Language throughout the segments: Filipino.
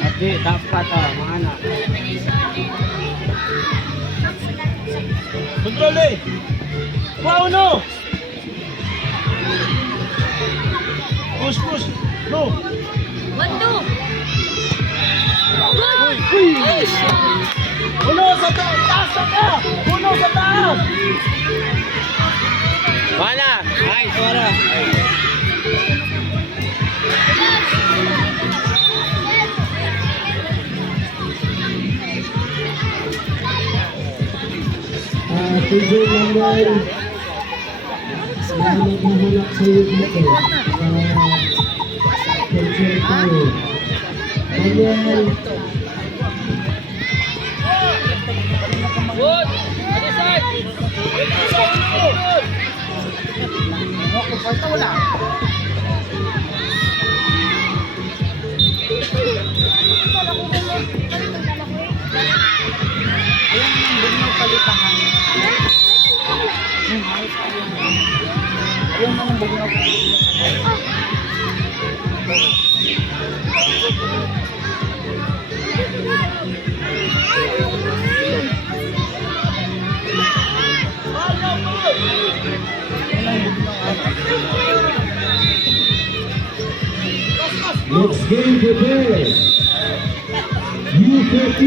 Ati, dapat mga anak. Kontrol eh! Pauno! Push, push! Go! 1-2! Puno sa taas! Taas sa taas! Puno sa taas! Mana? Ay, suara! Tujuh number naghahanap sa iyo dito. Pension tayo. Daniel. Good! Other side! Wala. Ayan ang bugnaw palitahan. Ayan ang bugnaw palitahan. Next game prepared. U14.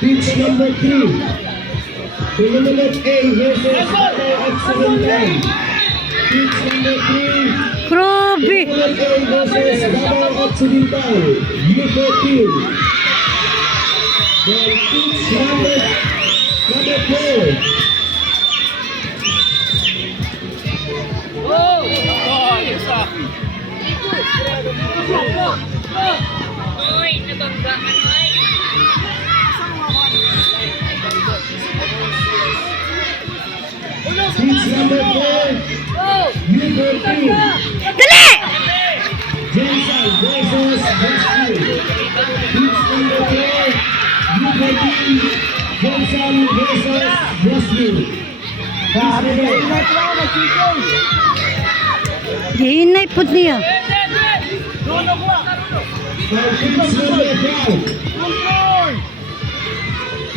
Pitch number 3. Eliminate A versus Excellent Line. Pitch number 3. Grabe! Eliminate A versus Davao Occidental. U14. Then pitch number 4. Uy, nabangga ka na ay. Pitch number 4. U14. Dali! Jensen versus Rescue. Pitch number 4. U14. Jensen versus Rescue. Gihinay po niya. Pitch number 5.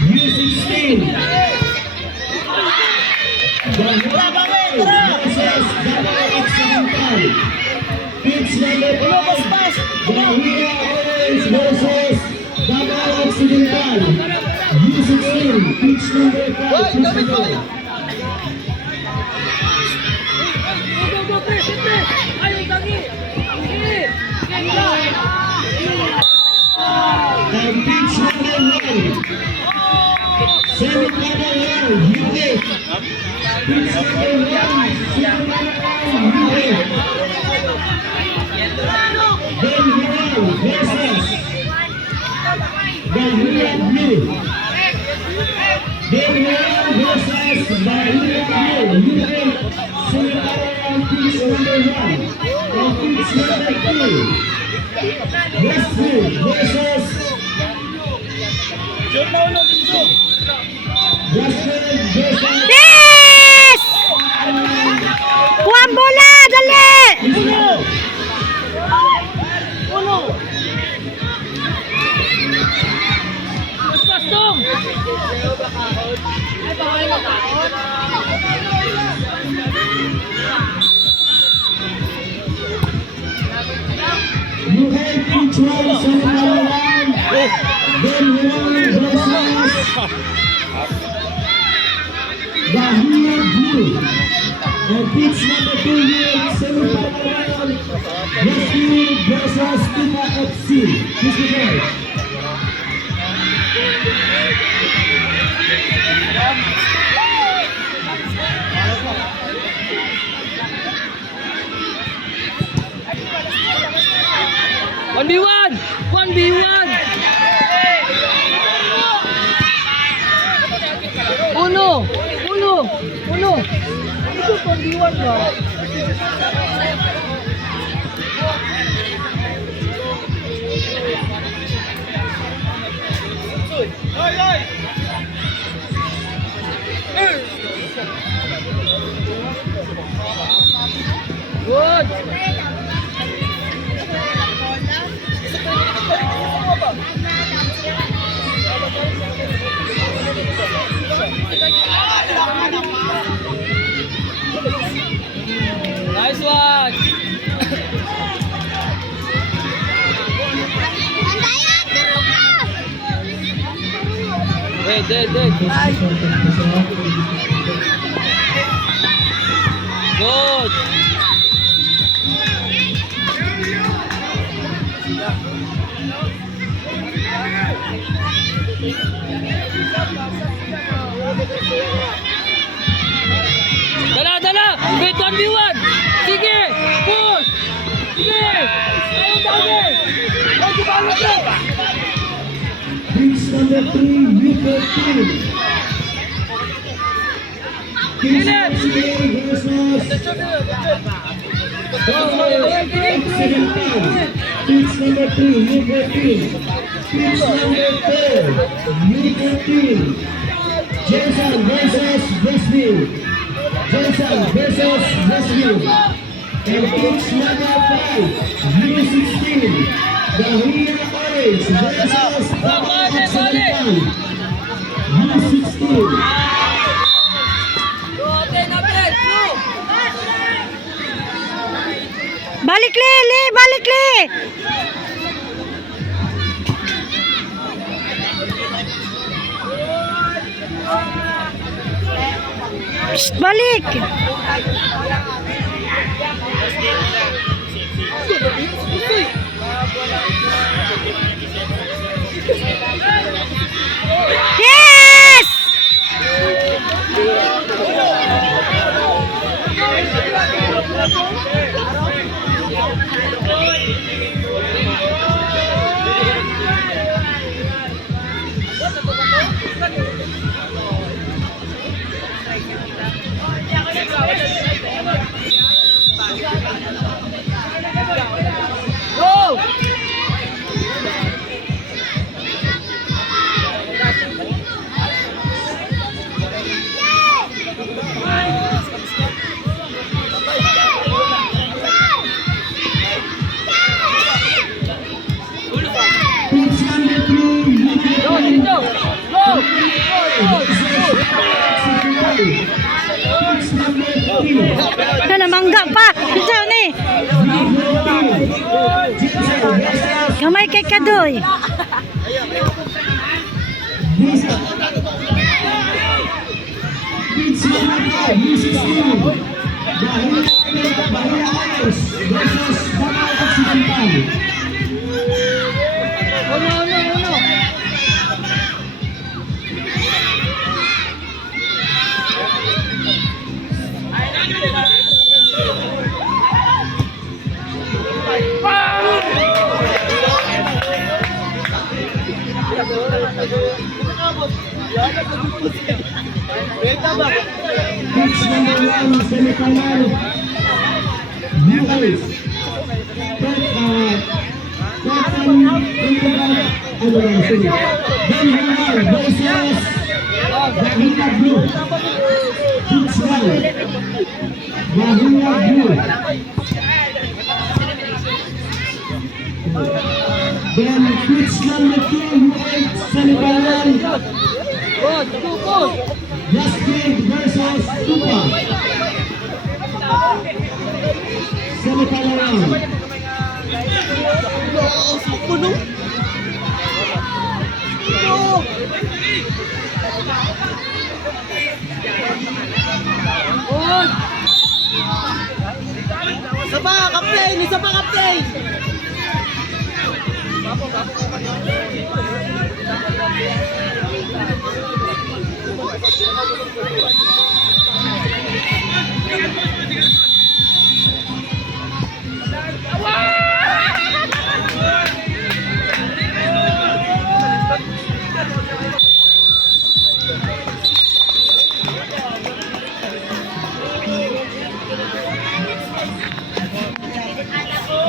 U16. Pitch number 5. Bahia Orange versus Davao Occidental. U16. Pitch number 5. And pitch number 1. Semi-final round, U8. Pitch number 1. Semi-final round, U8. Ben Hiral versus Bahia Blue. Ben Hiral versus Bahia Blue. U8. Semi-final round, pitch number 1. And pitch number 2. Rescue versus Yes! Kuwang bola! Dali! You have each one semi-final round. Then Hiral versus Bahia Blue. And pitch number 2 here, semi-final round. Rescue versus Tika FC. Mr. Gay. One v one! 1v1! Uno! Uno. Uno. Ito, 1v1 ba? Good. Nice one. Dead. Good. Dala. Wait, 1v1. Sige. Push. Sige. Ayun, dami. Huwag balo, bro. Pitch number 3, Newport team. Pitch number 3 versus Pitch number 2, Newport team. Pitch number 4, Newport team. Jensen versus Westview. Jensen versus Westview. And pitch number 5, U16. Bahia Orange versus U16. Balik li, balik li. Psst, balik. Yes! Go! Kana mangga pa. Isaw ni. Kamay kay Kadoy. Uno. Pitch number 1, semifinal. Viewers. Bahia Blue. Pitch 1. Bahia Blue. Then pitch number 2, semifinal. Good. Westfield versus Tupa. Semifinal round. Isa pa, kapten!